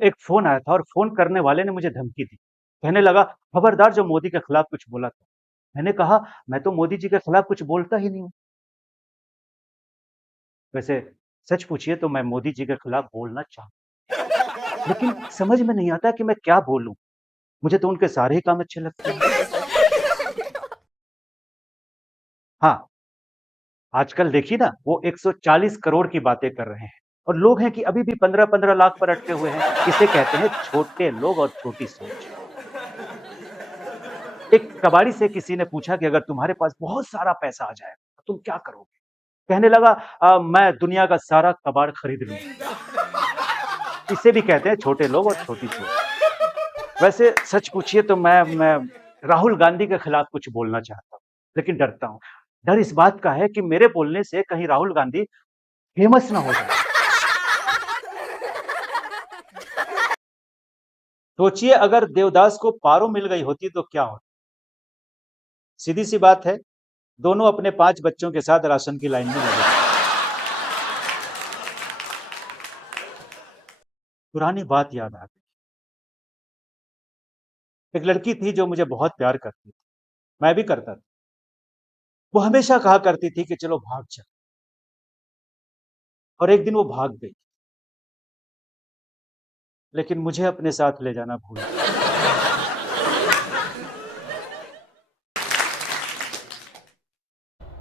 एक फ़ोन आया था और फ़ोन करने वाले ने मुझे धमकी दी। कहने लगा, "खबरदार जो मोदी के खिलाफ कुछ बोला तो।" मैंने कहा, "मैं तो मोदी जी के खिलाफ कुछ बोलता ही नहीं हूँ।" वैसे सच पूछिए तो मैं मोदी जी के खिलाफ बोलना चाहता हूँ, लेकिन समझ में नहीं आता कि मैं क्या बोलूँ? मुझे तो उनके सारे ही काम अच्छे लगते हैं। हाँ, आजकल देखिए ना, वो 140 करोड़ की बातें कर रहे हैं और लोग हैं कि अभी भी 15-15 लाख पर अटके हुए हैं। इसे कहते हैं छोटे लोग और छोटी सोच। एक कबाड़ी से किसी ने पूछा कि अगर तुम्हारे पास बहुत सारा पैसा आ जाए, तो तुम क्या करोगे? कहने लगा मैं दुनिया का सारा कबाड़ खरीद लूँगा। इसे भी कहते हैं छोटे लोग और छोटी सोच। वैसे सच पूछिए तो मैं राहुल गांधी के खिलाफ कुछ बोलना चाहता हूँ, लेकिन डरता हूँ। डर इस बात का है कि मेरे बोलने से कहीं राहुल गांधी फेमस ना हो जाए। सोचिए अगर देवदास को पारो मिल गई होती तो क्या होता? सीधी सी बात है, दोनों अपने 5 बच्चों के साथ राशन की लाइन में लगे थे। पुरानी बात याद आ गई। एक लड़की थी जो मुझे बहुत प्यार करती थी, मैं भी करता था। वो हमेशा कहा करती थी कि चलो भाग चल, और एक दिन वो भाग गई, लेकिन मुझे अपने साथ ले जाना भूल गई।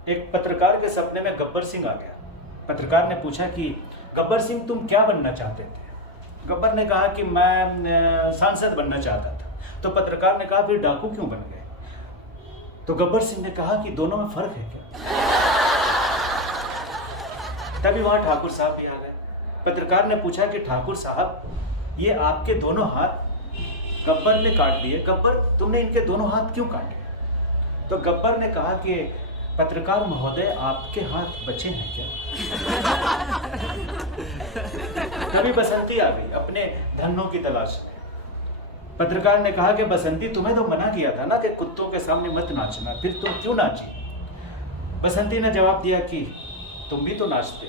एक पत्रकार के सपने में गब्बर सिंह आ गया। पत्रकार ने पूछा कि गब्बर सिंह तुम क्या बनना चाहते थे? गब्बर ने कहा कि मैं सांसद बनना चाहता था। तो पत्रकार ने कहा फिर डाकू क्यों बन गए? तो गब्बर सिंह ने कहा कि दोनों में फर्क है क्या? तभी वहां ठाकुर साहब भी आ गए। पत्रकार ने पूछा कि ठाकुर साहब ये आपके दोनों हाथ गब्बर ने काट दिए, गब्बर तुमने इनके दोनों हाथ क्यों काटे? तो गब्बर ने कहा कि पत्रकार महोदय आपके हाथ बचे हैं क्या? तभी बसंती आ गई अपने धनों की तलाश में। पत्रकार ने कहा कि बसंती तुम्हें तो मना किया था ना कि कुत्तों के सामने मत नाचना, फिर तुम क्यों नाची? बसंती ने जवाब दिया कि तुम भी तो नाचते।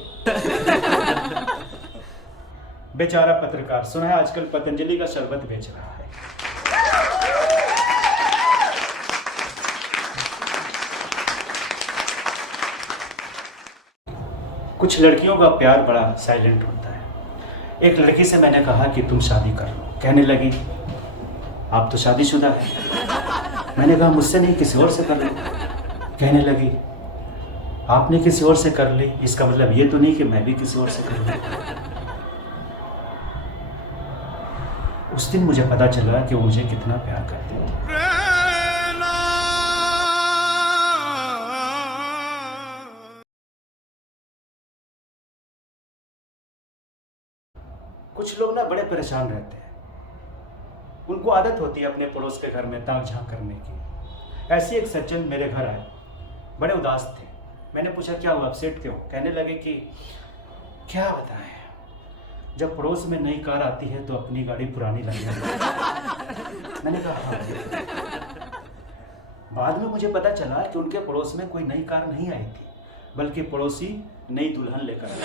बेचारा पत्रकार, सुना है आजकल पतंजलि का शरबत बेच रहा है। कुछ लड़कियों का प्यार बड़ा साइलेंट होता है। एक लड़की से मैंने कहा कि तुम शादी कर लो, कहने लगी आप तो शादीशुदा हैं। मैंने कहा मुझसे नहीं किसी और से कर लो, कहने लगी आपने किसी और से कर ली, इसका मतलब ये तो नहीं कि मैं भी किसी और से कर लूं। उस दिन मुझे पता चला कि वो मुझे कितना प्यार करती थी। कुछ लोग ना बड़े परेशान रहते हैं, उनको आदत होती है अपने पड़ोस के घर में ताक झांक करने की। ऐसे एक सज्जन मेरे घर आए, बड़े उदास थे। मैंने पूछा क्या हुआ, अपसेट क्यों? कहने लगे कि क्या बताएं, जब पड़ोस में नई कार आती है तो अपनी गाड़ी पुरानी लगने लगती है। मैंने कहा हाँ। बाद में मुझे पता चला कि उनके पड़ोस में कोई नई कार नहीं आई थी, बल्कि पड़ोसी नई दुल्हन लेकर आए।